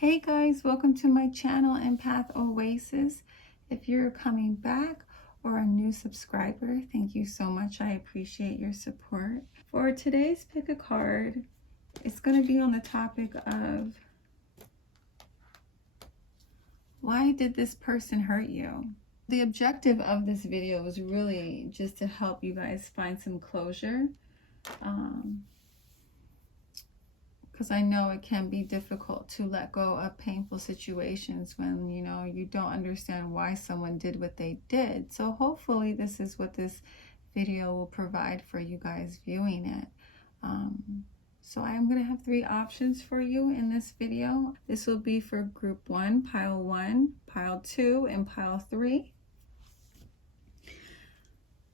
Hey guys, welcome to my channel, Empath Oasis. If you're coming back or a new subscriber, thank you so much. I appreciate your support. For today's pick a card, it's going to be on the topic of why did this person hurt you? The objective of this video was really just to help you guys find some closure. Because I know it can be difficult to let go of painful situations when, you don't understand why someone did what they did. So hopefully this is what this video will provide for you guys viewing it. So I'm going to have 3 options for you in this video. This will be for group 1, pile 1, pile 2, and pile 3.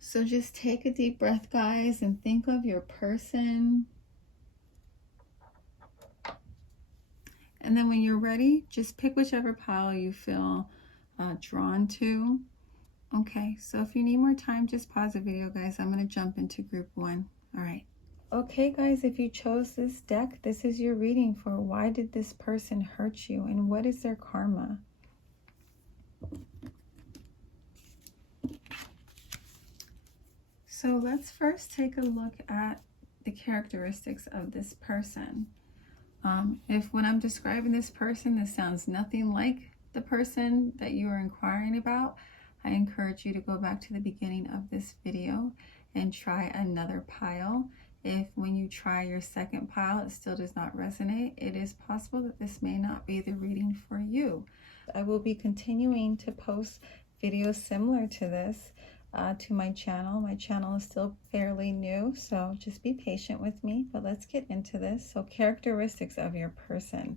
So just take a deep breath, guys, and think of your person. And then when you're ready, just pick whichever pile you feel drawn to. Okay, so if you need more time, just pause the video, guys. I'm going to jump into group 1. All right. Okay, guys, if you chose this deck, this is your reading for why did this person hurt you and what is their karma? So let's first take a look at the characteristics of this person. If when I'm describing this person, this sounds nothing like the person that you are inquiring about, I encourage you to go back to the beginning of this video and try another pile. If when you try your second pile, it still does not resonate, it is possible that this may not be the reading for you. I will be continuing to post videos similar to this to my channel. My channel is still fairly new, so just be patient with me, but let's get into this. So characteristics of your person.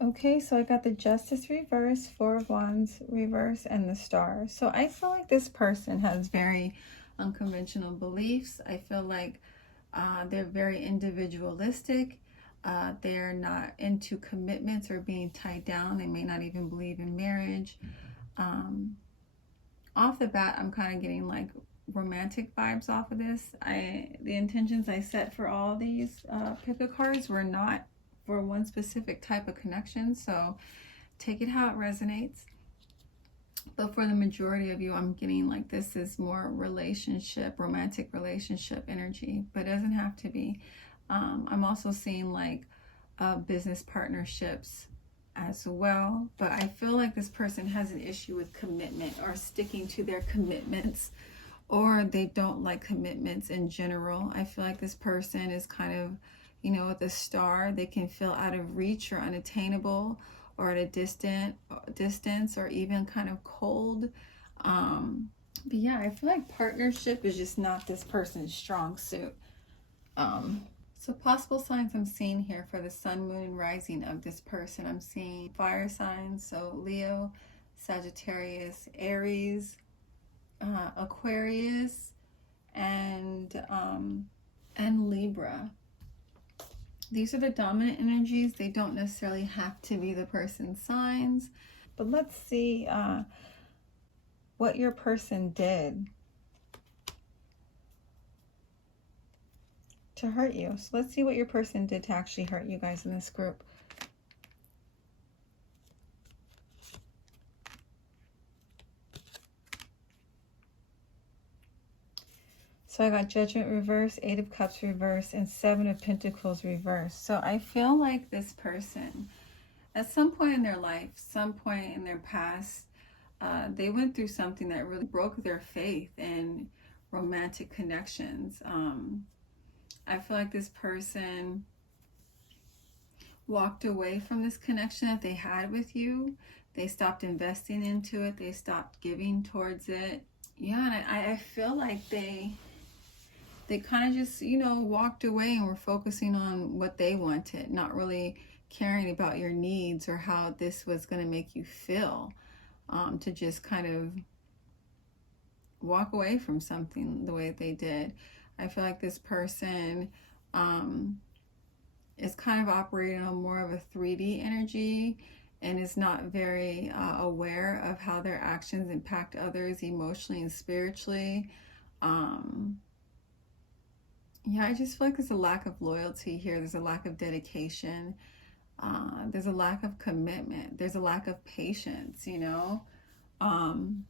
Okay, so I got the Justice reverse, 4 of Wands reverse, and the Star. So I feel like this person has very unconventional beliefs. I feel like they're very individualistic. They're not into commitments or being tied down. They may not even believe in marriage. Off the bat, I'm kind of getting like romantic vibes off of this. The intentions I set for all these pick-a cards were not for one specific type of connection. So take it how it resonates. But for the majority of you, I'm getting like this is more relationship, romantic relationship energy, but it doesn't have to be. I'm also seeing like business partnerships as well. But I feel like this person has an issue with commitment or sticking to their commitments, or they don't like commitments in general. I feel like this person is kind of, with a Star, they can feel out of reach or unattainable, or at a distance, or even kind of cold. But yeah, I feel like partnership is just not this person's strong suit. So possible signs I'm seeing here for the sun, moon, and rising of this person. I'm seeing fire signs, so Leo, Sagittarius, Aries, Aquarius, and Libra. These are the dominant energies. They don't necessarily have to be the person's signs. But let's see what your person did to hurt you. So let's see what your person did to actually hurt you guys in this group. So I got Judgment reverse, 8 of Cups reverse, and 7 of Pentacles reverse. So I feel like this person, at some point in their life, some point in their past, they went through something that really broke their faith in romantic connections. I feel like this person walked away from this connection that they had with you. They stopped investing into it. They stopped giving towards it. Yeah, and I feel like they kind of just, walked away and were focusing on what they wanted, not really caring about your needs or how this was going to make you feel, to just kind of walk away from something the way they did. I feel like this person is kind of operating on more of a 3D energy, and is not very aware of how their actions impact others emotionally and spiritually. Yeah, I just feel like there's a lack of loyalty here. There's a lack of dedication. There's a lack of commitment. There's a lack of patience, you know? Um,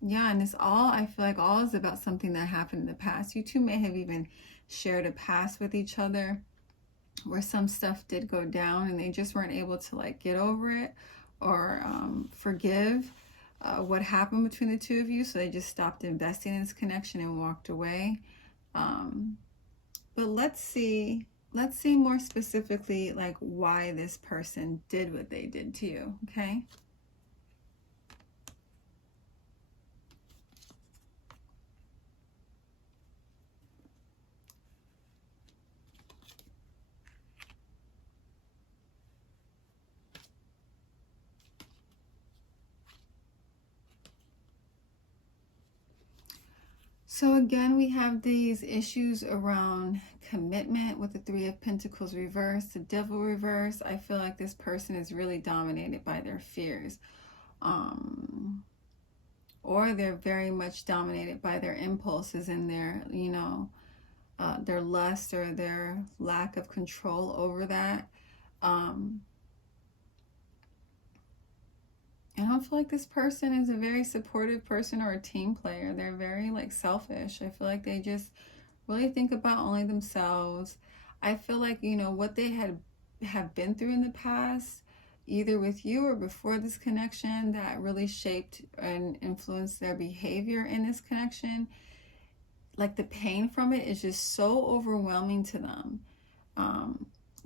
yeah, and I feel like all is about something that happened in the past. You two may have even shared a past with each other where some stuff did go down and they just weren't able to like get over it or forgive what happened between the two of you. So they just stopped investing in this connection and walked away. But let's see more specifically like why this person did what they did to you, okay? So again, we have these issues around commitment with the Three of Pentacles reverse, the Devil reverse. I feel like this person is really dominated by their fears. Or they're very much dominated by their impulses and their, their lust or their lack of control over that. And I feel like this person is a very supportive person or a team player. They're very like selfish. I feel like they just really think about only themselves. I feel like, what they have been through in the past, either with you or before this connection, that really shaped and influenced their behavior in this connection. Like the pain from it is just so overwhelming to them.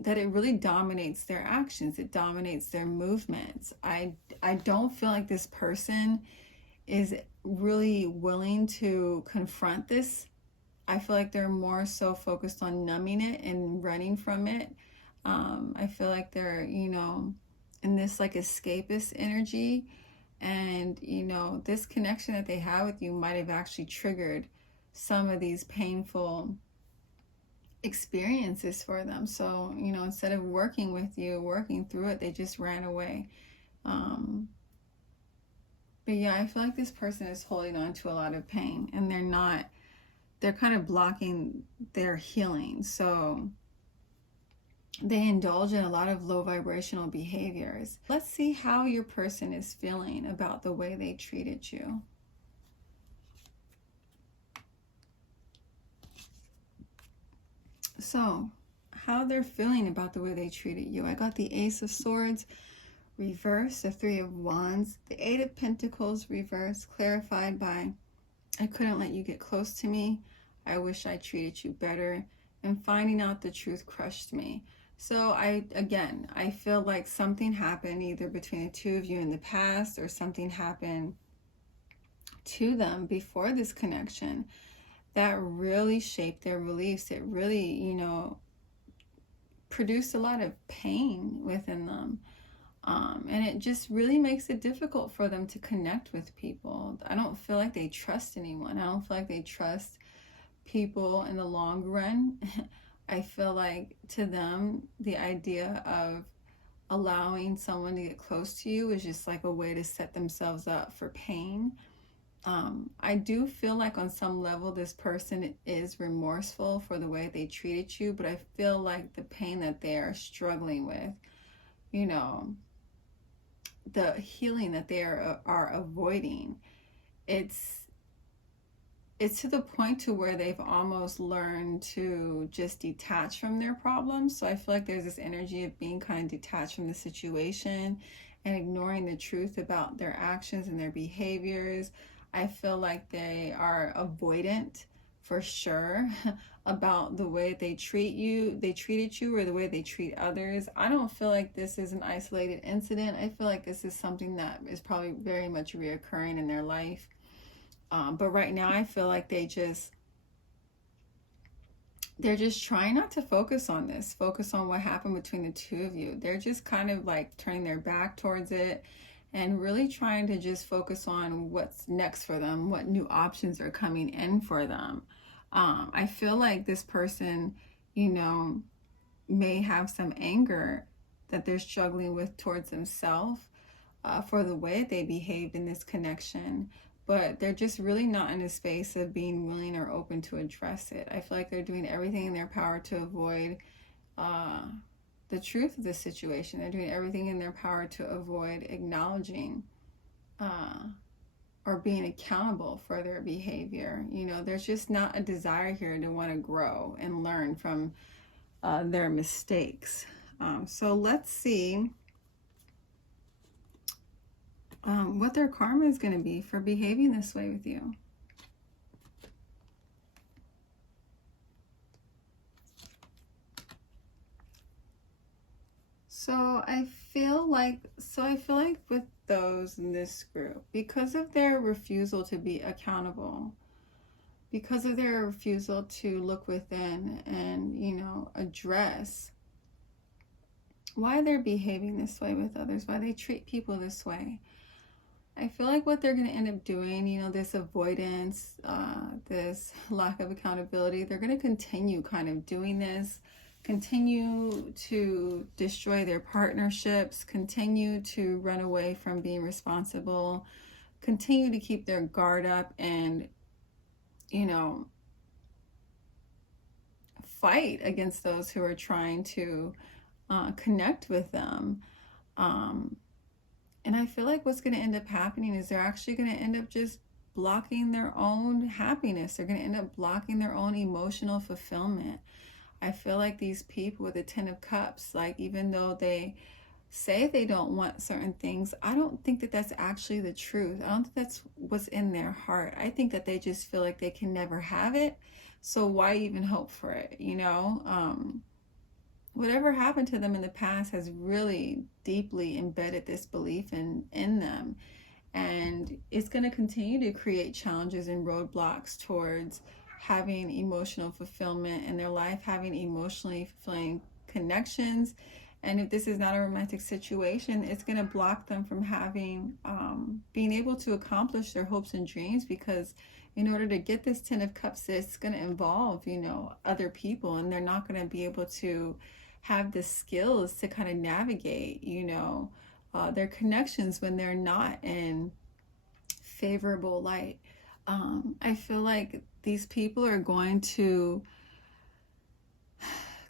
That it really dominates their actions. It dominates their movements. I don't feel like this person is really willing to confront this. I feel like they're more so focused on numbing it and running from it. I feel like they're, in this like escapist energy. And, this connection that they have with you might have actually triggered some of these painful experiences for them. So, instead of working with you, working through it, they just ran away. But yeah, I feel like this person is holding on to a lot of pain and they're kind of blocking their healing. So they indulge in a lot of low vibrational behaviors. Let's see how your person is feeling about the way they treated you. So, how they're feeling about the way they treated you. I got the Ace of Swords reversed, the Three of Wands, the Eight of Pentacles reversed, clarified by, I couldn't let you get close to me. I wish I treated you better. And finding out the truth crushed me. So I feel like something happened either between the two of you in the past or something happened to them before this connection that really shaped their beliefs. It really, produced a lot of pain within them. And it just really makes it difficult for them to connect with people. I don't feel like they trust anyone. I don't feel like they trust people in the long run. I feel like to them, the idea of allowing someone to get close to you is just like a way to set themselves up for pain. I do feel like on some level this person is remorseful for the way they treated you, but I feel like the pain that they are struggling with, the healing that they are avoiding, it's to the point to where they've almost learned to just detach from their problems. So I feel like there's this energy of being kind of detached from the situation and ignoring the truth about their actions and their behaviors. I feel like they are avoidant for sure about the way they treated you or the way they treat others. I don't feel like this is an isolated incident. I feel like this is something that is probably very much reoccurring in their life. But right now I feel like they're just trying not to focus on what happened between the two of you. They're just kind of like turning their back towards it and really trying to just focus on what's next for them, what new options are coming in for them. I feel like this person, may have some anger that they're struggling with towards themselves for the way they behaved in this connection, but they're just really not in a space of being willing or open to address it. I feel like they're doing everything in their power to avoid the truth of the situation. They're doing everything in their power to avoid acknowledging or being accountable for their behavior. You know, there's just not a desire here to want to grow and learn from their mistakes. So let's see what their karma is going to be for behaving this way with you. So I feel like with those in this group, because of their refusal to be accountable, because of their refusal to look within and, you know, address why they're behaving this way with others, why they treat people this way, I feel like what they're going to end up doing, you know, this avoidance, this lack of accountability, they're going to continue kind of doing this, continue to destroy their partnerships, continue to run away from being responsible, continue to keep their guard up and, you know, fight against those who are trying to connect with them. And I feel like what's going to end up happening is they're actually going to end up just blocking their own happiness. They're going to end up blocking their own emotional fulfillment. I feel like these people with the 10 of Cups, like, even though they say they don't want certain things, I don't think that that's actually the truth. I don't think that's what's in their heart. I think that they just feel like they can never have it. So why even hope for it? You know, whatever happened to them in the past has really deeply embedded this belief in them. And it's going to continue to create challenges and roadblocks towards having emotional fulfillment in their life, having emotionally fulfilling connections. And if this is not a romantic situation, it's going to block them from having, being able to accomplish their hopes and dreams, because in order to get this 10 of Cups, it's going to involve, you know, other people, and they're not going to be able to have the skills to kind of navigate, you know, their connections when they're not in favorable light. I feel like these people are going to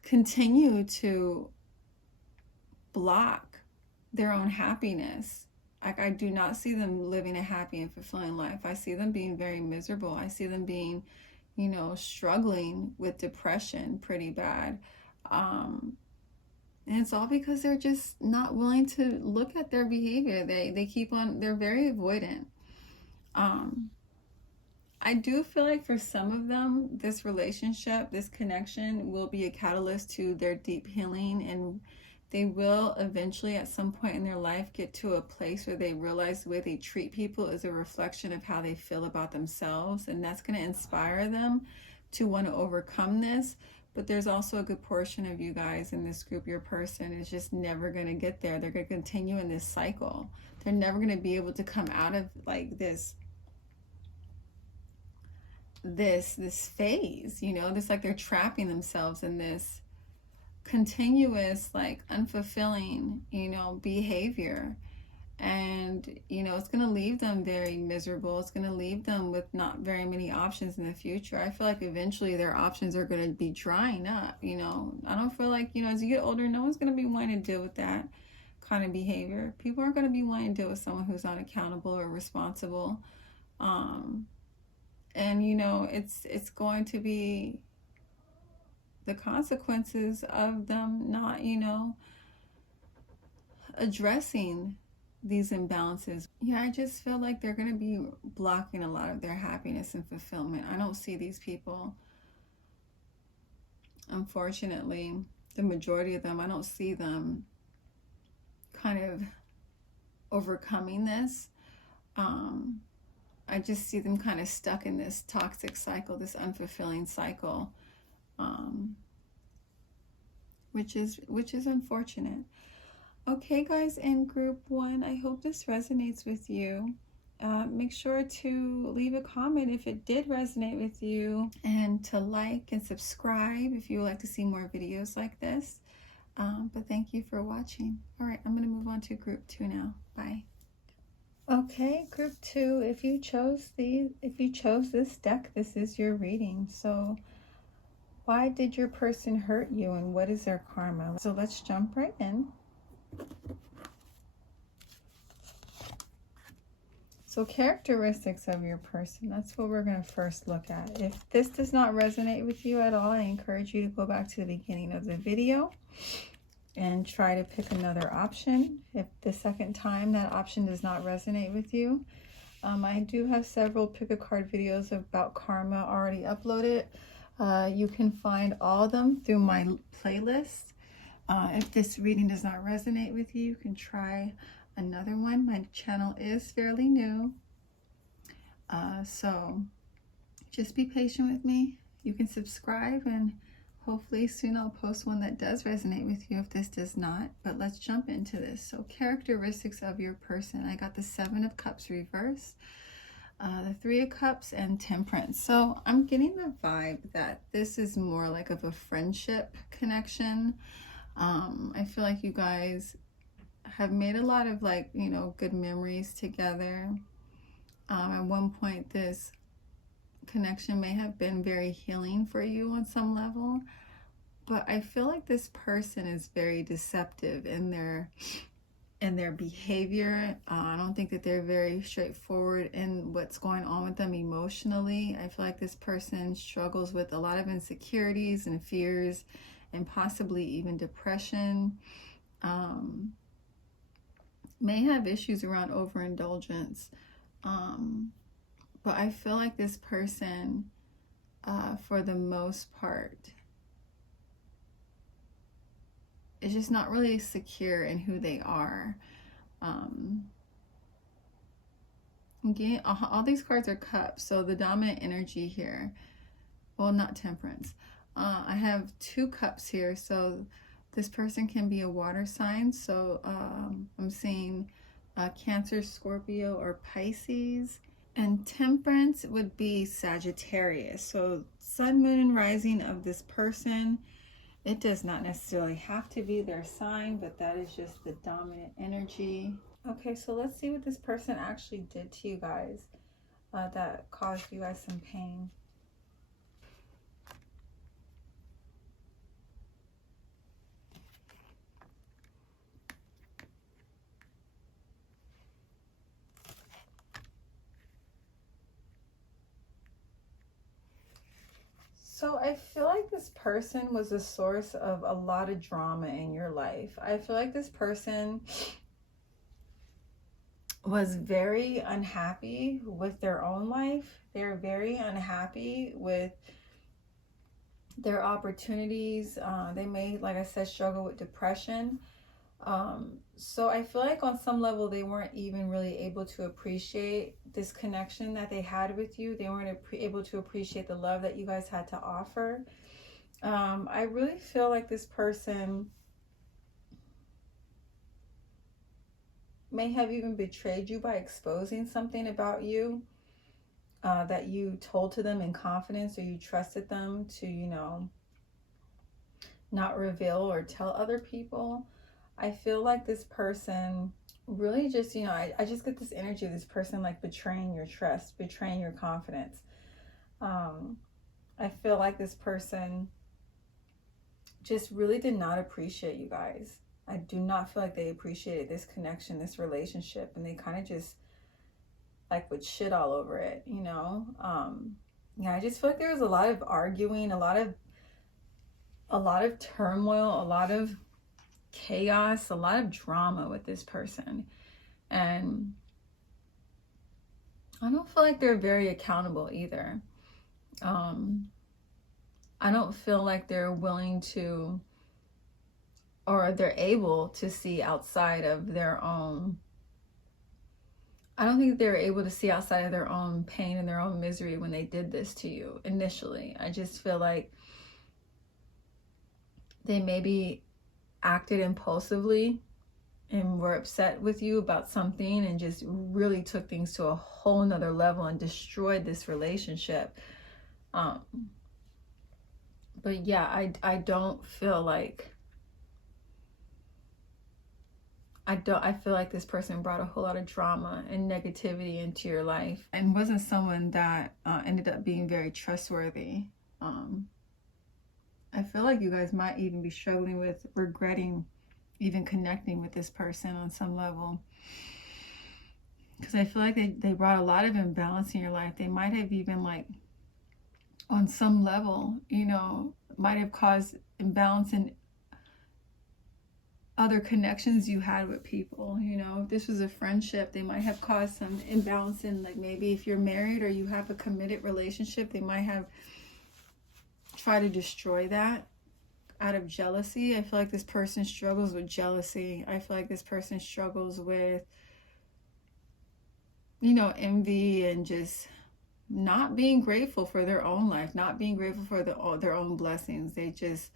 continue to block their own happiness. Like, I do not see them living a happy and fulfilling life. I see them being very miserable. I see them being, you know, struggling with depression pretty bad. And it's all because they're just not willing to look at their behavior. They keep on, they're very avoidant. I do feel like for some of them, this relationship, this connection will be a catalyst to their deep healing, and they will eventually at some point in their life get to a place where they realize the way they treat people is a reflection of how they feel about themselves, and that's going to inspire them to want to overcome this. But there's also a good portion of you guys in this group, your person is just never going to get there. They're going to continue in this cycle. They're never going to be able to come out of like this phase, you know, this, like, they're trapping themselves in this continuous, like, unfulfilling, you know, behavior. And, you know, it's going to leave them very miserable. It's going to leave them with not very many options in the future. I feel like eventually their options are going to be drying up, you know. I don't feel like, you know, as you get older, no one's going to be wanting to deal with that kind of behavior. People aren't going to be wanting to deal with someone who's not accountable or responsible. And, you know, it's going to be the consequences of them not, you know, addressing these imbalances. Yeah, I just feel like they're going to be blocking a lot of their happiness and fulfillment. I don't see these people, unfortunately, the majority of them, I don't see them kind of overcoming this. I just see them kind of stuck in this toxic cycle, this unfulfilling cycle, which is unfortunate. Okay, guys, in group 1, I hope this resonates with you. Make sure to leave a comment if it did resonate with you, and to like and subscribe if you would like to see more videos like this. But thank you for watching. All right, I'm going to move on to group 2 now. Bye. Okay, group 2, if you chose this deck, this is your reading. So why did your person hurt you and what is their karma? So let's jump right in. So characteristics of your person, that's what we're going to first look at. If this does not resonate with you at all, I encourage you to go back to the beginning of the video and try to pick another option. If the second time that option does not resonate with you, I do have several pick a card videos about karma already uploaded. You can find all of them through my playlist. If this reading does not resonate with you, you can try another one. My channel is fairly new, so just be patient with me. You can subscribe, and hopefully soon I'll post one that does resonate with you if this does not. But let's jump into this. So characteristics of your person. I got the 7 of Cups reversed, the 3 of Cups, and Temperance. So I'm getting the vibe that this is more like of a friendship connection. I feel like you guys have made a lot of, like, you know, good memories together. At one point this connection may have been very healing for you on some level, but I feel like this person is very deceptive in their behavior. I don't think that they're very straightforward in what's going on with them emotionally. I feel like this person struggles with a lot of insecurities and fears and possibly even depression. May have issues around overindulgence, but I feel like this person, for the most part, is just not really secure in who they are. Again, all these cards are cups, so the dominant energy here, well, not Temperance. I have 2 cups here, so this person can be a water sign. So I'm seeing Cancer, Scorpio, or Pisces. And Temperance would be Sagittarius. So sun, moon, and rising of this person. It does not necessarily have to be their sign, but that is just the dominant energy. Okay, so let's see what this person actually did to you guys that caused you guys some pain. So I feel like this person was a source of a lot of drama in your life. I feel like this person was very unhappy with their own life. They're very unhappy with their opportunities. They may, like I said, struggle with depression. So I feel like on some level they weren't even really able to appreciate this connection that they had with you. They weren't able to appreciate the love that you guys had to offer. I really feel like this person may have even betrayed you by exposing something about you that you told to them in confidence, or you trusted them to, you know, not reveal or tell other people. I feel like this person really just, you know, I just get this energy of this person like betraying your trust, betraying your confidence. I feel like this person just really did not appreciate you guys. I do not feel like they appreciated this connection, this relationship, and they kind of just like would shit all over it, you know? Yeah, I just feel like there was a lot of arguing, a lot of turmoil, a lot of chaos, a lot of drama with this person. And I don't feel like they're very accountable either. I don't feel like they're willing to, or they're able to see outside of their own. I don't think they're able to see outside of their own pain and their own misery when they did this to you initially. I just feel like they maybe acted impulsively and were upset with you about something and just really took things to a whole nother level and destroyed this relationship. But yeah, I don't feel like I feel like this person brought a whole lot of drama and negativity into your life and wasn't someone that ended up being very trustworthy. I feel like you guys might even be struggling with regretting even connecting with this person on some level. Because I feel like they brought a lot of imbalance in your life. They might have even, like, on some level, you know, might have caused imbalance in other connections you had with people. You know, if this was a friendship, they might have caused some imbalance in, like, maybe if you're married or you have a committed relationship, they might have tried to destroy that out of jealousy. I feel like this person struggles with jealousy. I feel like this person struggles with, you know, envy and just not being grateful for their own life, not being grateful for their own blessings. They just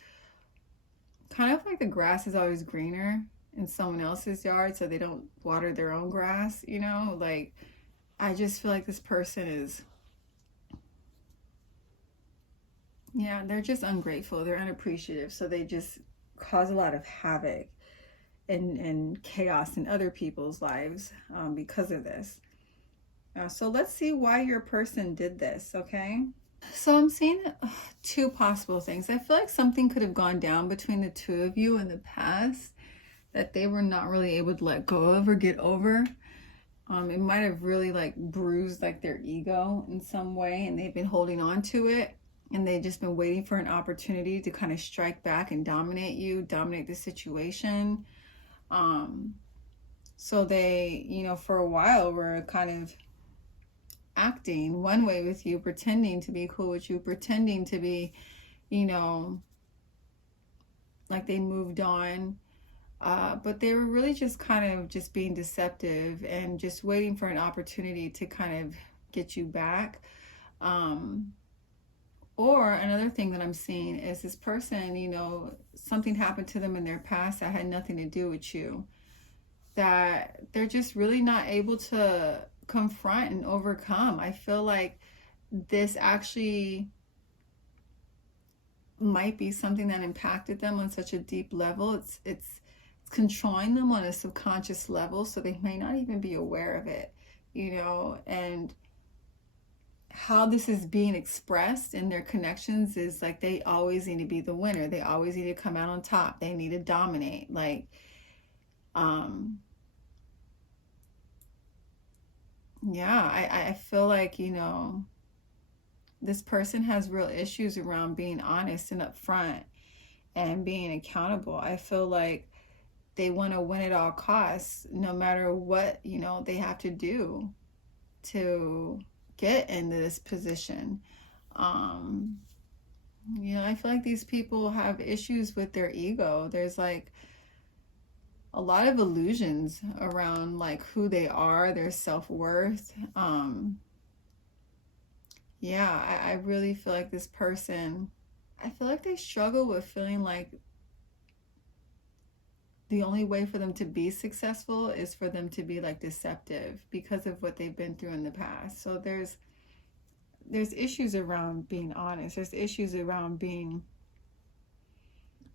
kind of like the grass is always greener in someone else's yard, so they don't water their own grass, you know? Like, I just feel like this person is, yeah, they're just ungrateful. They're unappreciative, so they just cause a lot of havoc and chaos in other people's lives because of this. So let's see why your person did this, okay? So I'm seeing two possible things. I feel like something could have gone down between the two of you in the past that they were not really able to let go of or get over. It might have really, like, bruised, like, their ego in some way, and they've been holding on to it, and they've just been waiting for an opportunity to kind of strike back and dominate you, dominate the situation. So they, you know, for a while were kind of acting one way with you, pretending to be cool with you, pretending to be, you know, like they moved on. But they were really just kind of just being deceptive and just waiting for an opportunity to kind of get you back. Or another thing that I'm seeing is this person, you know, something happened to them in their past that had nothing to do with you, that they're just really not able to confront and overcome. I feel like this actually might be something that impacted them on such a deep level. It's controlling them on a subconscious level, so they may not even be aware of it, you know. And how this is being expressed in their connections is like they always need to be the winner. They always need to come out on top. They need to dominate. Like, yeah, I feel like, you know, this person has real issues around being honest and upfront and being accountable. I feel like they want to win at all costs, no matter what, you know, they have to do to get into this position. You know, I feel like these people have issues with their ego. There's like a lot of illusions around like who they are, their self-worth. Yeah, I really feel like this person, I feel like they struggle with feeling like the only way for them to be successful is for them to be like deceptive because of what they've been through in the past. So there's issues around being honest. There's issues around being,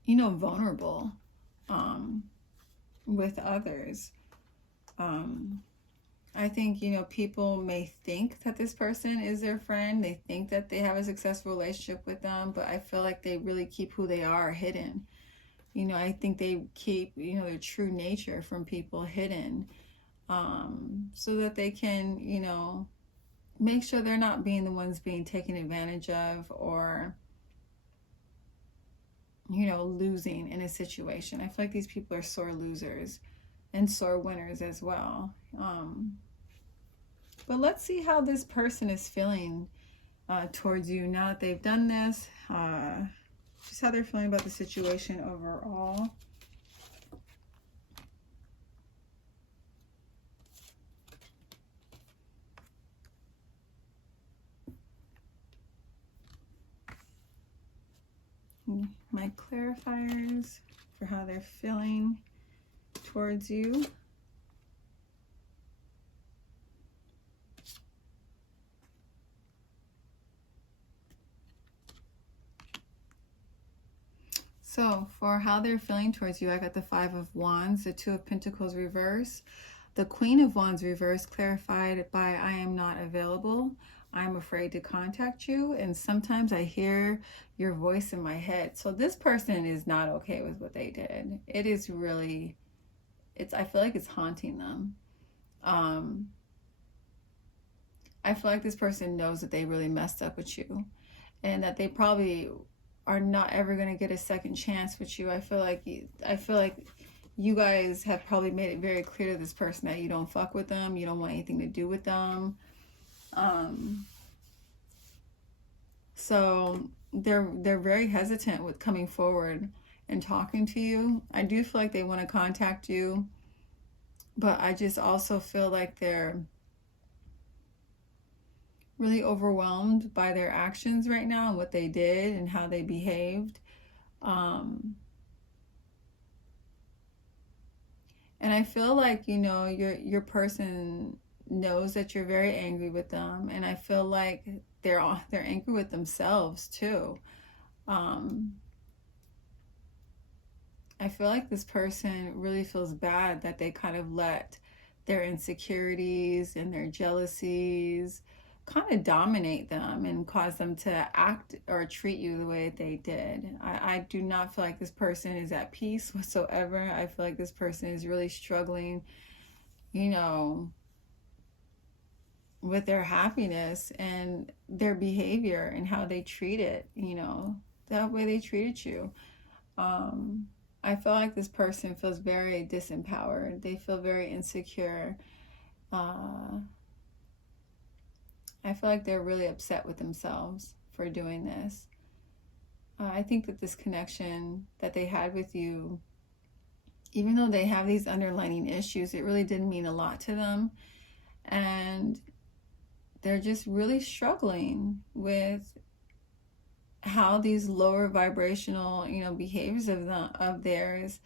you know, vulnerable with others. I think, you know, people may think that this person is their friend. They think that they have a successful relationship with them, but I feel like they really keep who they are hidden. You know, I think they keep, you know, their true nature from people hidden, so that they can, you know, make sure they're not being the ones being taken advantage of or, you know, losing in a situation. I feel like these people are sore losers and sore winners as well. But let's see how this person is feeling towards you now that they've done this. Just how they're feeling about the situation overall. My clarifiers for how they're feeling towards you. So for how they're feeling towards you, I got the Five of Wands, the Two of Pentacles reverse, the Queen of Wands reverse, clarified by I am not available. I'm afraid to contact you. And sometimes I hear your voice in my head. So this person is not okay with what they did. It is really, I feel like it's haunting them. I feel like this person knows that they really messed up with you and that they probably are not ever going to get a second chance with you. I feel like you guys have probably made it very clear to this person that you don't fuck with them, you don't want anything to do with them. So they're very hesitant with coming forward and talking to you. I do feel like they want to contact you, but I just also feel like they're really overwhelmed by their actions right now and what they did and how they behaved. And I feel like, you know, your person knows that you're very angry with them, and I feel like they're angry with themselves too. I feel like this person really feels bad that they kind of let their insecurities and their jealousies kind of dominate them and cause them to act or treat you the way they did. I do not feel like this person is at peace whatsoever. I feel like this person is really struggling, you know, with their happiness and their behavior and how they treat it, you know, that way they treated you. I feel like this person feels very disempowered. They feel very insecure. I feel like they're really upset with themselves for doing this. I think that this connection that they had with you, even though they have these underlying issues, it really didn't mean a lot to them. And they're just really struggling with how these lower vibrational, you know, behaviors of theirs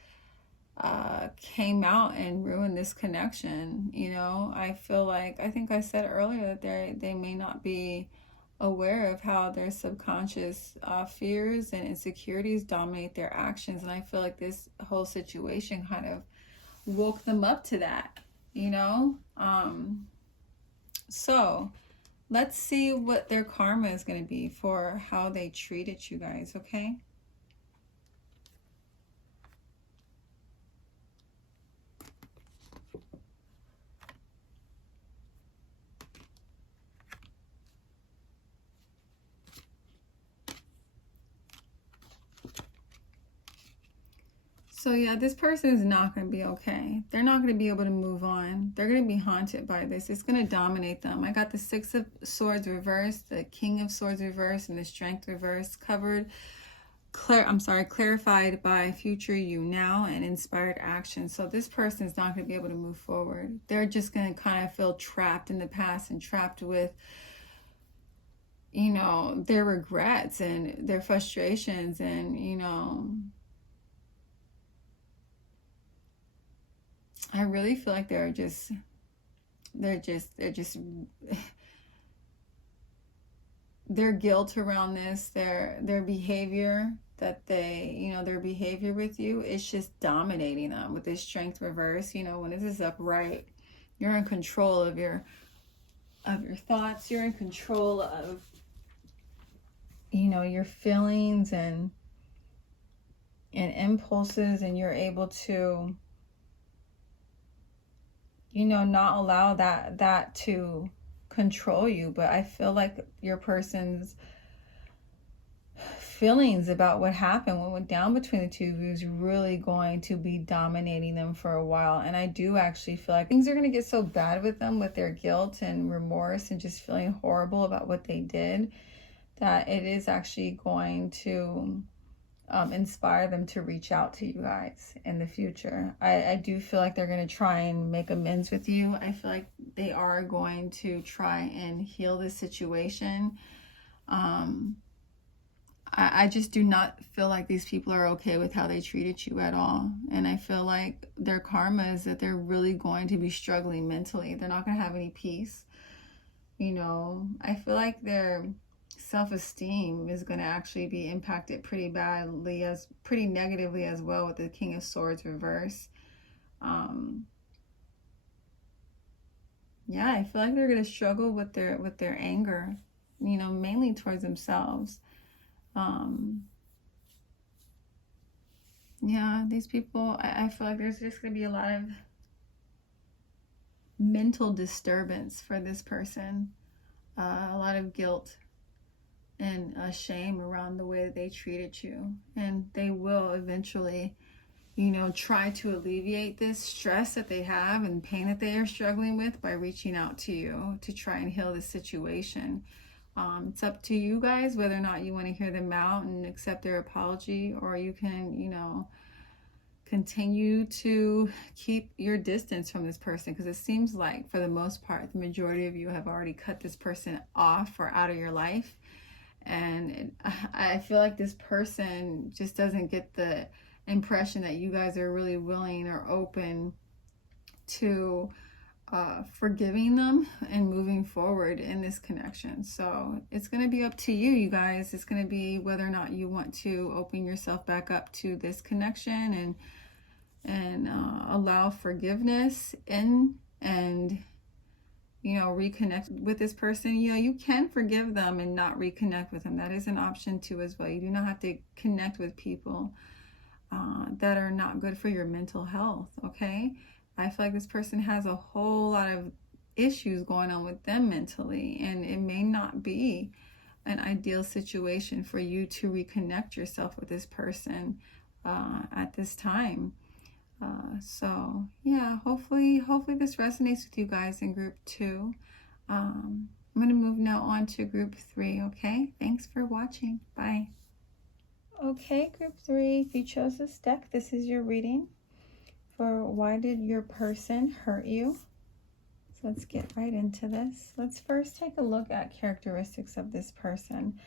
came out and ruined this connection. You know, I feel like, I think I said earlier that they may not be aware of how their subconscious fears and insecurities dominate their actions, and I feel like this whole situation kind of woke them up to that, you know. So let's see what their karma is going to be for how they treated you guys, okay? So yeah, this person is not going to be okay. They're not going to be able to move on. They're going to be haunted by this. It's going to dominate them. I got the Six of Swords reversed, the King of Swords reversed, and the Strength reversed, clarified by future you now and inspired action. So this person is not going to be able to move forward. They're just going to kind of feel trapped in the past and trapped with, you know, their regrets and their frustrations, and, you know, I really feel like they're just their guilt around this, their behavior that they, you know, their behavior with you is just dominating them with this Strength reverse. You know, when this is upright, you're in control of your thoughts, you're in control of, you know, your feelings and impulses, and you're able to, you know, not allow that to control you. But I feel like your person's feelings about what happened, what went down between the two of you, is really going to be dominating them for a while. And I do actually feel like things are going to get so bad with them, with their guilt and remorse and just feeling horrible about what they did, that it is actually going to inspire them to reach out to you guys in the future. I do feel like they're going to try and make amends with you. I feel like they are going to try and heal this situation. I just do not feel like these people are okay with how they treated you at all. And I feel like their karma is that they're really going to be struggling mentally. They're not going to have any peace. You know, I feel like they're self-esteem is going to actually be impacted pretty negatively as well with the King of Swords reverse. Yeah, I feel like they're going to struggle with their anger, you know, mainly towards themselves. Yeah, these people, I feel like there's just going to be a lot of mental disturbance for this person, a lot of guilt and shame around the way that they treated you, and they will eventually, you know, try to alleviate this stress that they have and pain that they are struggling with by reaching out to you to try and heal the situation. It's up to you guys whether or not you want to hear them out and accept their apology, or you can, you know, continue to keep your distance from this person, because it seems like for the most part the majority of you have already cut this person off or out of your life. And I feel like this person just doesn't get the impression that you guys are really willing or open to forgiving them and moving forward in this connection. So it's going to be up to you, you guys. It's going to be whether or not you want to open yourself back up to this connection and allow forgiveness in, and, you know, reconnect with this person. You know, you can forgive them and not reconnect with them. That is an option too as well. You do not have to connect with people that are not good for your mental health, okay? I feel like this person has a whole lot of issues going on with them mentally, and it may not be an ideal situation for you to reconnect yourself with this person at this time. So yeah, hopefully this resonates with you guys in group 2. I'm going to move now on to group 3, okay? Thanks for watching. Bye. Okay, group 3, if you chose this deck, this is your reading for why did your person hurt you? So let's get right into this. Let's first take a look at characteristics of this person.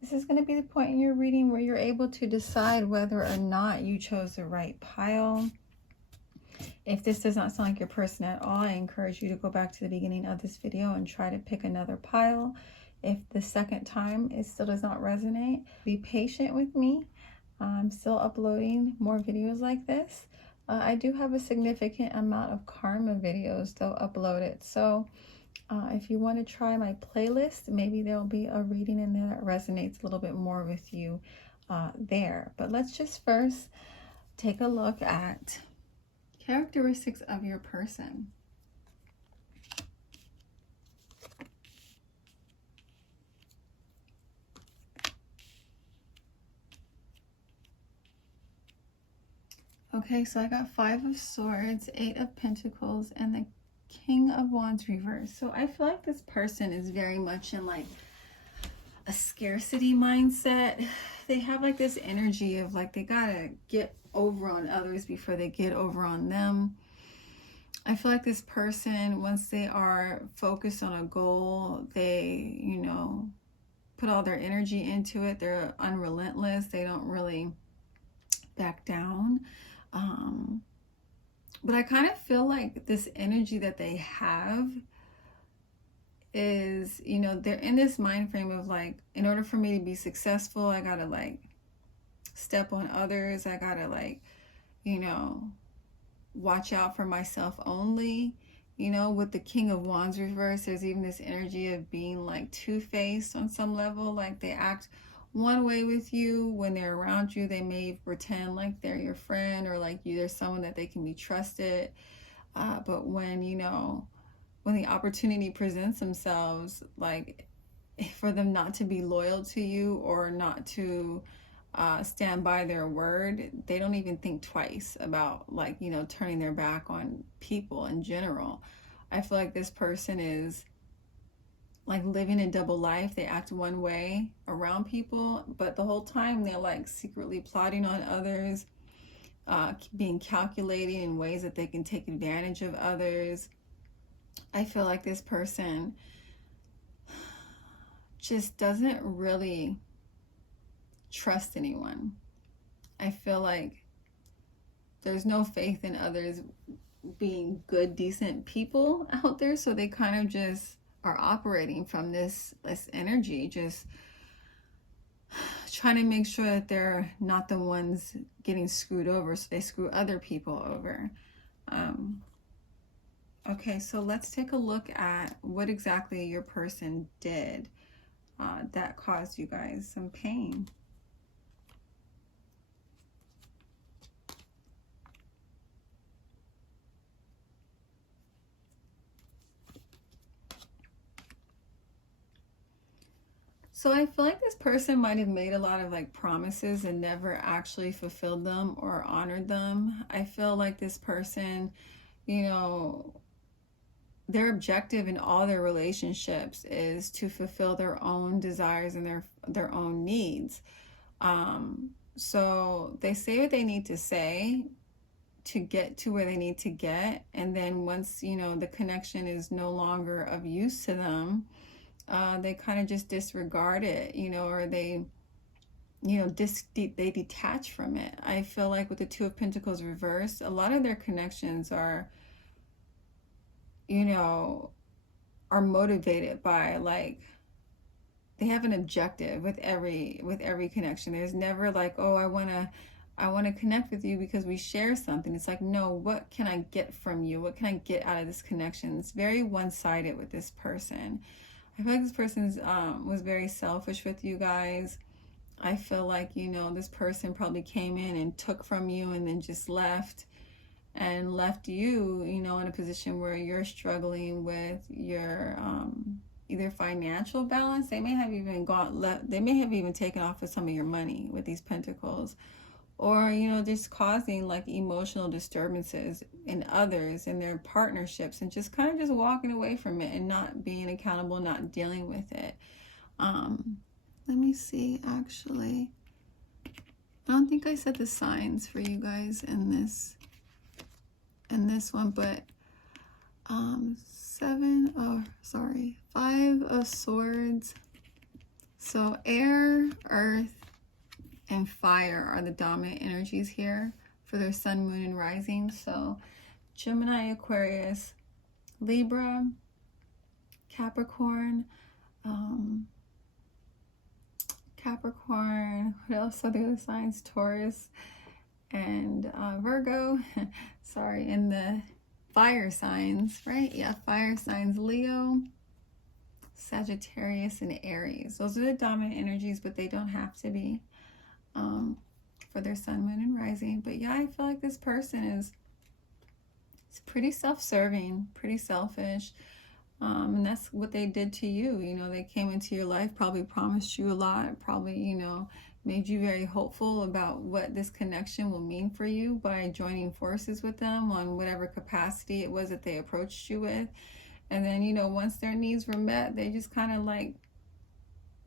This is going to be the point in your reading where you're able to decide whether or not you chose the right pile. If this does not sound like your person at all, I encourage you to go back to the beginning of this video and try to pick another pile. If the second time it still does not resonate, be patient with me. I'm still uploading more videos like this. I do have a significant amount of karma videos though uploaded. So if you want to try my playlist, maybe there'll be a reading in there that resonates a little bit more with you there. But let's just first take a look at characteristics of your person. Okay, so I got 5 of Swords, 8 of Pentacles, and the King of Wands reversed. So I feel like this person is very much in like a scarcity mindset. They have like this energy of like they gotta get over on others before they get over on them. I feel like this person, once they are focused on a goal, they, you know, put all their energy into it. They're unrelentless. They don't really back down. But I kind of feel like this energy that they have is, you know, they're in this mind frame of like, in order for me to be successful, I gotta like step on others. I gotta like, you know, watch out for myself only. You know, with the King of Wands reverse, there's even this energy of being like two-faced on some level. Like they act one way with you when they're around you. They may pretend like they're your friend or like you, there's someone that they can be trusted. But when, you know, when the opportunity presents themselves, like for them not to be loyal to you or not to stand by their word, they don't even think twice about like, you know, turning their back on people in general. I feel like this person is like living a double life. They act one way around people, but the whole time they're like secretly plotting on others, being calculating in ways that they can take advantage of others. I feel like this person just doesn't really trust anyone. I feel like there's no faith in others being good, decent people out there, so they kind of just are operating from this energy, just trying to make sure that they're not the ones getting screwed over, so they screw other people over. Okay, so let's take a look at what exactly your person did that caused you guys some pain. So I feel like this person might have made a lot of like promises and never actually fulfilled them or honored them. I feel like this person, you know, their objective in all their relationships is to fulfill their own desires and their own needs. So they say what they need to say to get to where they need to get, and then once, you know, the connection is no longer of use to them, they kind of just disregard it, you know, or they, you know, they detach from it. I feel like with the Two of Pentacles reversed, a lot of their connections are, you know, are motivated by, like, they have an objective with every connection. There's never like, oh, I want to connect with you because we share something. It's like, no, what can I get from you? What can I get out of this connection? It's very one-sided with this person. I feel like this person was very selfish with you guys. I feel like, you know, this person probably came in and took from you and then just left you, you know, in a position where you're struggling with your either financial balance. They may have even they may have even taken off with some of your money with these pentacles, or, you know, just causing like emotional disturbances in others, in their partnerships, and just kind of just walking away from it and not being accountable, not dealing with it. Let me see, actually. I don't think I said the signs for you guys in this one, but 5 of Swords. So air, earth, and fire are the dominant energies here for their sun, moon, and rising. So Gemini, Aquarius, Libra, Capricorn, what else are the other signs? Taurus and Virgo. Sorry, and the fire signs, right? Yeah, fire signs, Leo, Sagittarius, and Aries. Those are the dominant energies, but they don't have to be for their sun, moon, and rising. But yeah, I feel like this person is pretty self-serving, pretty selfish. And that's what they did to you. You know, they came into your life, probably promised you a lot, probably, you know, made you very hopeful about what this connection will mean for you by joining forces with them on whatever capacity it was that they approached you with. And then, you know, once their needs were met, they just kind of like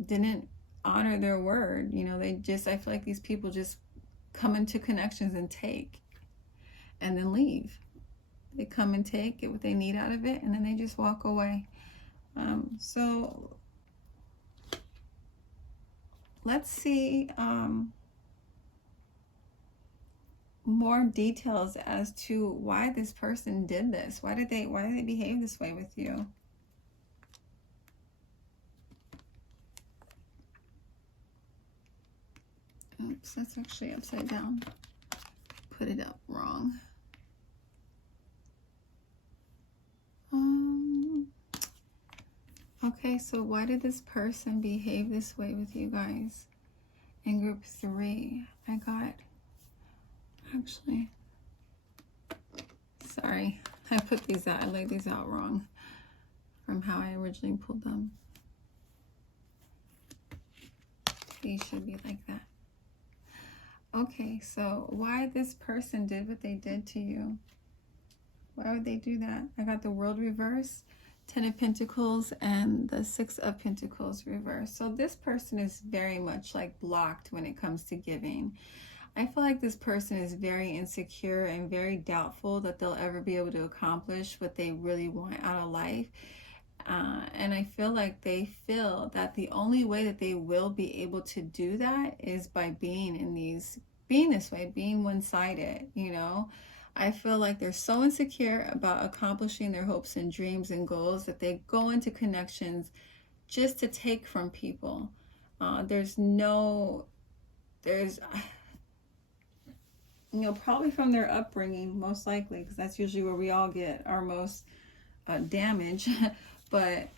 didn't honor their word. You know, I feel like these people just come into connections and take and then leave. They come and take, get what they need out of it, and then they just walk away. So let's see more details as to why this person did this. Why did they behave this way with you? Oops, that's actually upside down. Put it up wrong. Okay, so why did this person behave this way with you guys? In group 3, I got, actually, sorry, I put these out, I laid these out wrong from how I originally pulled them. These should be like that. Okay, so why this person did what they did to you? Why would they do that? I got the World reverse, 10 of Pentacles, and the 6 of Pentacles reverse. So this person is very much like blocked when it comes to giving. I feel like this person is very insecure and very doubtful that they'll ever be able to accomplish what they really want out of life. And I feel like they feel that the only way that they will be able to do that is by being this way, being one-sided, you know. I feel like they're so insecure about accomplishing their hopes and dreams and goals that they go into connections just to take from people. There's no there's, you know, probably from their upbringing, most likely, because that's usually where we all get our most damage. But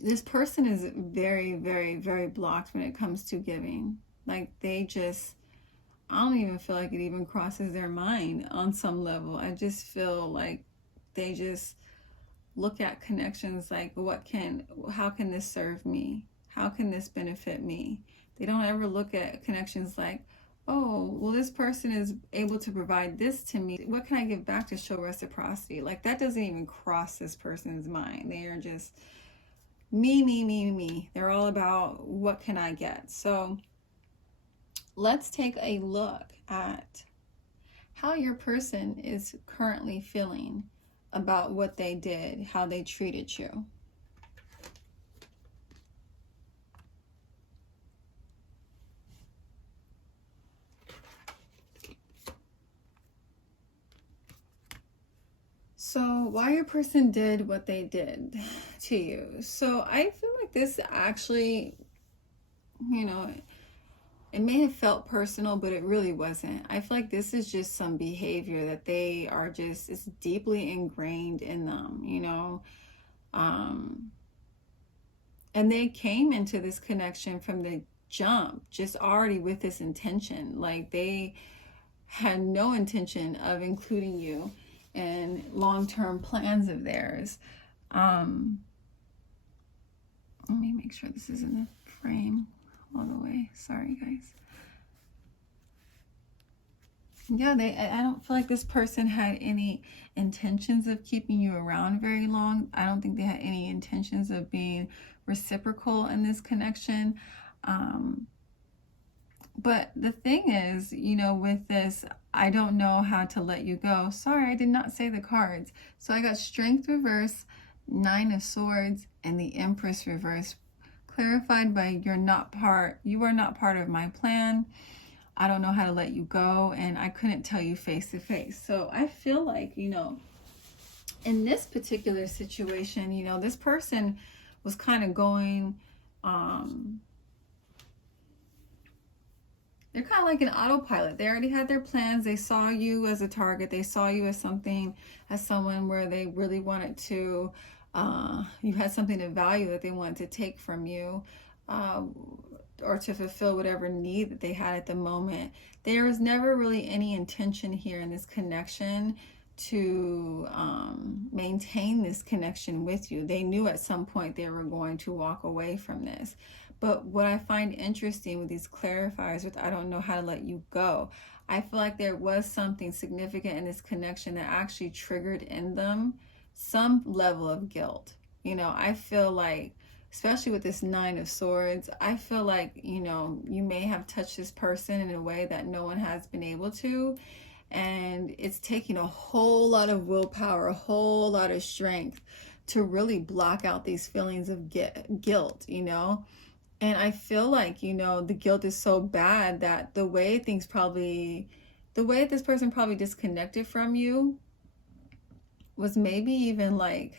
this person is very, very, very blocked when it comes to giving. Like, they just, I don't even feel like it even crosses their mind on some level. I just feel like they just look at connections like, how can this serve me? How can this benefit me? They don't ever look at connections like, oh, well, this person is able to provide this to me. What can I give back to show reciprocity? Like, that doesn't even cross this person's mind. They are just me, me, me, me. They're all about what can I get? So let's take a look at how your person is currently feeling about what they did, how they treated you. So why your person did what they did to you. So I feel like this actually, you know, it may have felt personal, but it really wasn't. I feel like this is just some behavior that they are just, it's deeply ingrained in them, you know. And they came into this connection from the jump, just already with this intention. Like, they had no intention of including you in long-term plans of theirs. Let me make sure this is in the frame all the way. Sorry, guys. Yeah, I don't feel like this person had any intentions of keeping you around very long. I don't think they had any intentions of being reciprocal in this connection. But the thing is, you know, with this, I don't know how to let you go. Sorry, I did not say the cards. So I got Strength reverse, Nine of Swords, and the Empress reverse, clarified by you are not part of my plan. I don't know how to let you go, and I couldn't tell you face to face. So I feel like, you know, in this particular situation, you know, this person was kind of going, they're kind of like an autopilot. They already had their plans. They saw you as a target. They saw you as someone where they really wanted to, you had something of value that they wanted to take from you, or to fulfill whatever need that they had at the moment. There was never really any intention here in this connection to maintain this connection with you. They knew at some point they were going to walk away from this. But what I find interesting with these clarifiers with I don't know how to let you go, I feel like there was something significant in this connection that actually triggered in them some level of guilt. You know, I feel like, especially with this Nine of Swords, I feel like, you know, you may have touched this person in a way that no one has been able to. And it's taking a whole lot of willpower, a whole lot of strength to really block out these feelings of guilt, you know. And I feel like, you know, the guilt is so bad that the way this person probably disconnected from you was maybe even like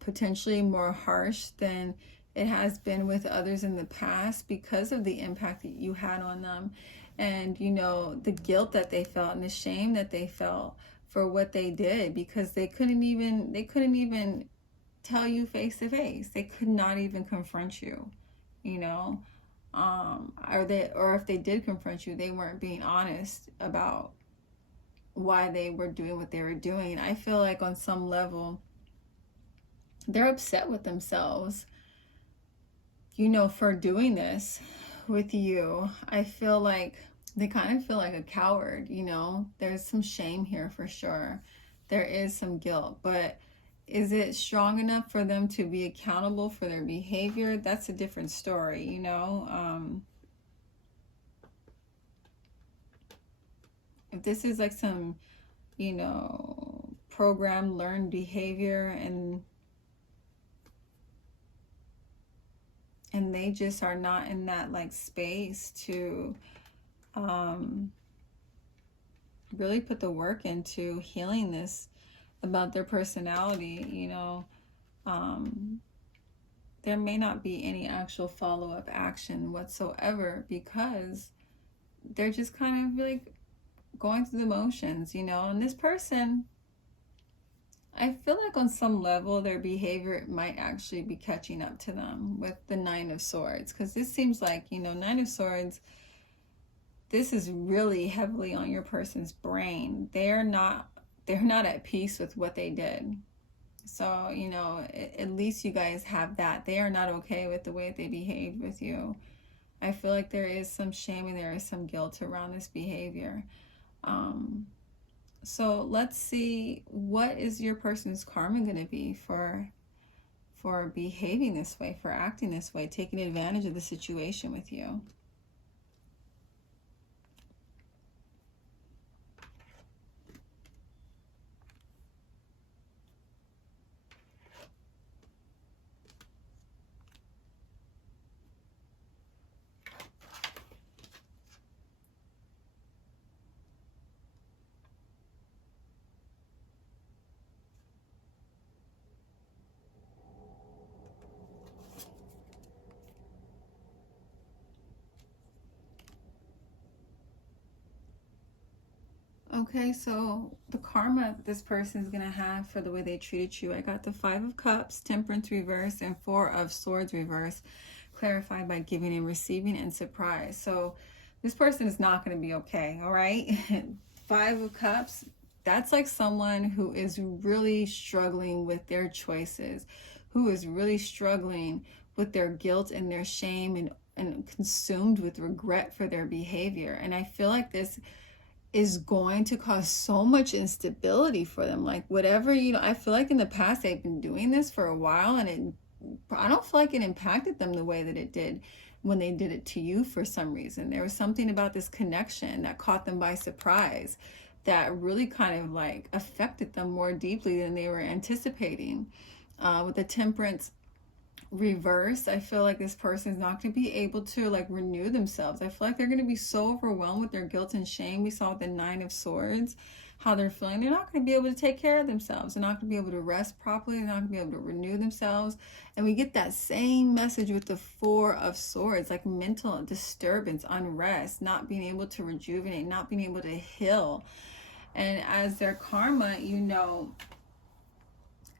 potentially more harsh than it has been with others in the past because of the impact that you had on them. And, you know, the guilt that they felt and the shame that they felt for what they did, because they couldn't even tell you face to face. They could not even confront you, you know, or if they did confront you, they weren't being honest about why they were doing what they were doing. I feel like on some level, they're upset with themselves, you know, for doing this with you. I feel like they kind of feel like a coward, you know. There's some shame here for sure. There is some guilt, but is it strong enough for them to be accountable for their behavior? That's a different story, you know. If this is like some, you know, program learned behavior and they just are not in that like space to really put the work into healing this about their personality, you know, there may not be any actual follow-up action whatsoever, because they're just kind of like going through the motions, you know. And this person, I feel like on some level their behavior might actually be catching up to them with the Nine of Swords, because this seems like, you know, Nine of Swords, this is really heavily on your person's brain. They're not at peace with what they did. So, you know, at least you guys have that. They are not okay with the way they behaved with you. I feel like there is some shame and there is some guilt around this behavior. So let's see, what is your person's karma going to be for behaving this way, for acting this way, taking advantage of the situation with you? Okay, so the karma this person is going to have for the way they treated you. I got the Five of Cups, Temperance reverse, and Four of Swords reverse, clarified by giving and receiving and surprise. So this person is not going to be okay, all right? Five of Cups, that's like someone who is really struggling with their choices, who is really struggling with their guilt and their shame, and consumed with regret for their behavior. And I feel like this is going to cause so much instability for them. Like whatever, you know, I feel like in the past they've been doing this for a while, and I don't feel like it impacted them the way that it did when they did it to you for some reason. There was something about this connection that caught them by surprise that really kind of like affected them more deeply than they were anticipating. With the Temperance reverse, I feel like this person is not going to be able to like renew themselves. I feel like they're going to be so overwhelmed with their guilt and shame. We saw with the Nine of Swords how they're feeling. They're not going to be able to take care of themselves. They're not going to be able to rest properly. They're not going to be able to renew themselves. And we get that same message with the Four of Swords, like mental disturbance, unrest, not being able to rejuvenate, not being able to heal. And as their karma, you know,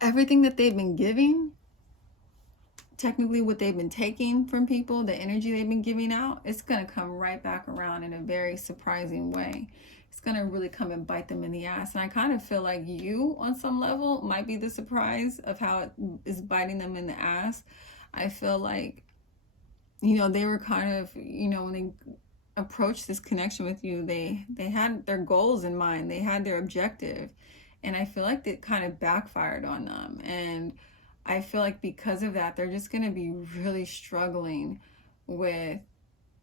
everything that they've been giving, technically what they've been taking from people, the energy they've been giving out, it's going to come right back around in a very surprising way. It's going to really come and bite them in the ass. And I kind of feel like you, on some level, might be the surprise of how it is biting them in the ass. I feel like, you know, they were kind of, you know, when they approached this connection with you, they had their goals in mind. They had their objective. And I feel like it kind of backfired on them. And I feel like because of that, they're just going to be really struggling with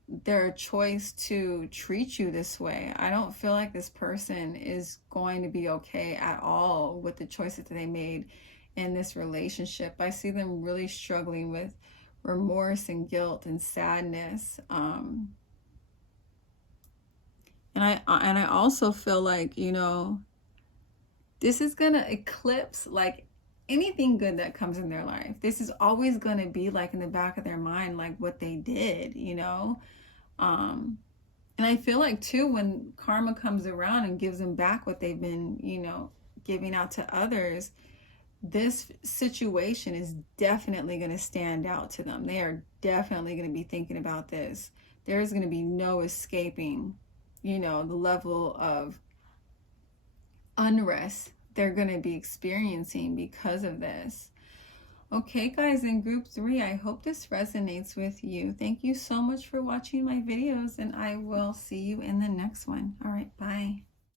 their choice to treat you this way. I don't feel like this person is going to be okay at all with the choices that they made in this relationship. I see them really struggling with remorse and guilt and sadness. And I also feel like, you know, this is going to eclipse like anything good that comes in their life. This is always going to be like in the back of their mind, like what they did, you know. And I feel like too, when karma comes around and gives them back what they've been, you know, giving out to others, this situation is definitely going to stand out to them. They are definitely going to be thinking about this. There is going to be no escaping, you know, the level of unrest they're going to be experiencing because of this. Okay, guys, in group 3, I hope this resonates with you. Thank you so much for watching my videos, and I will see you in the next one. All right, bye.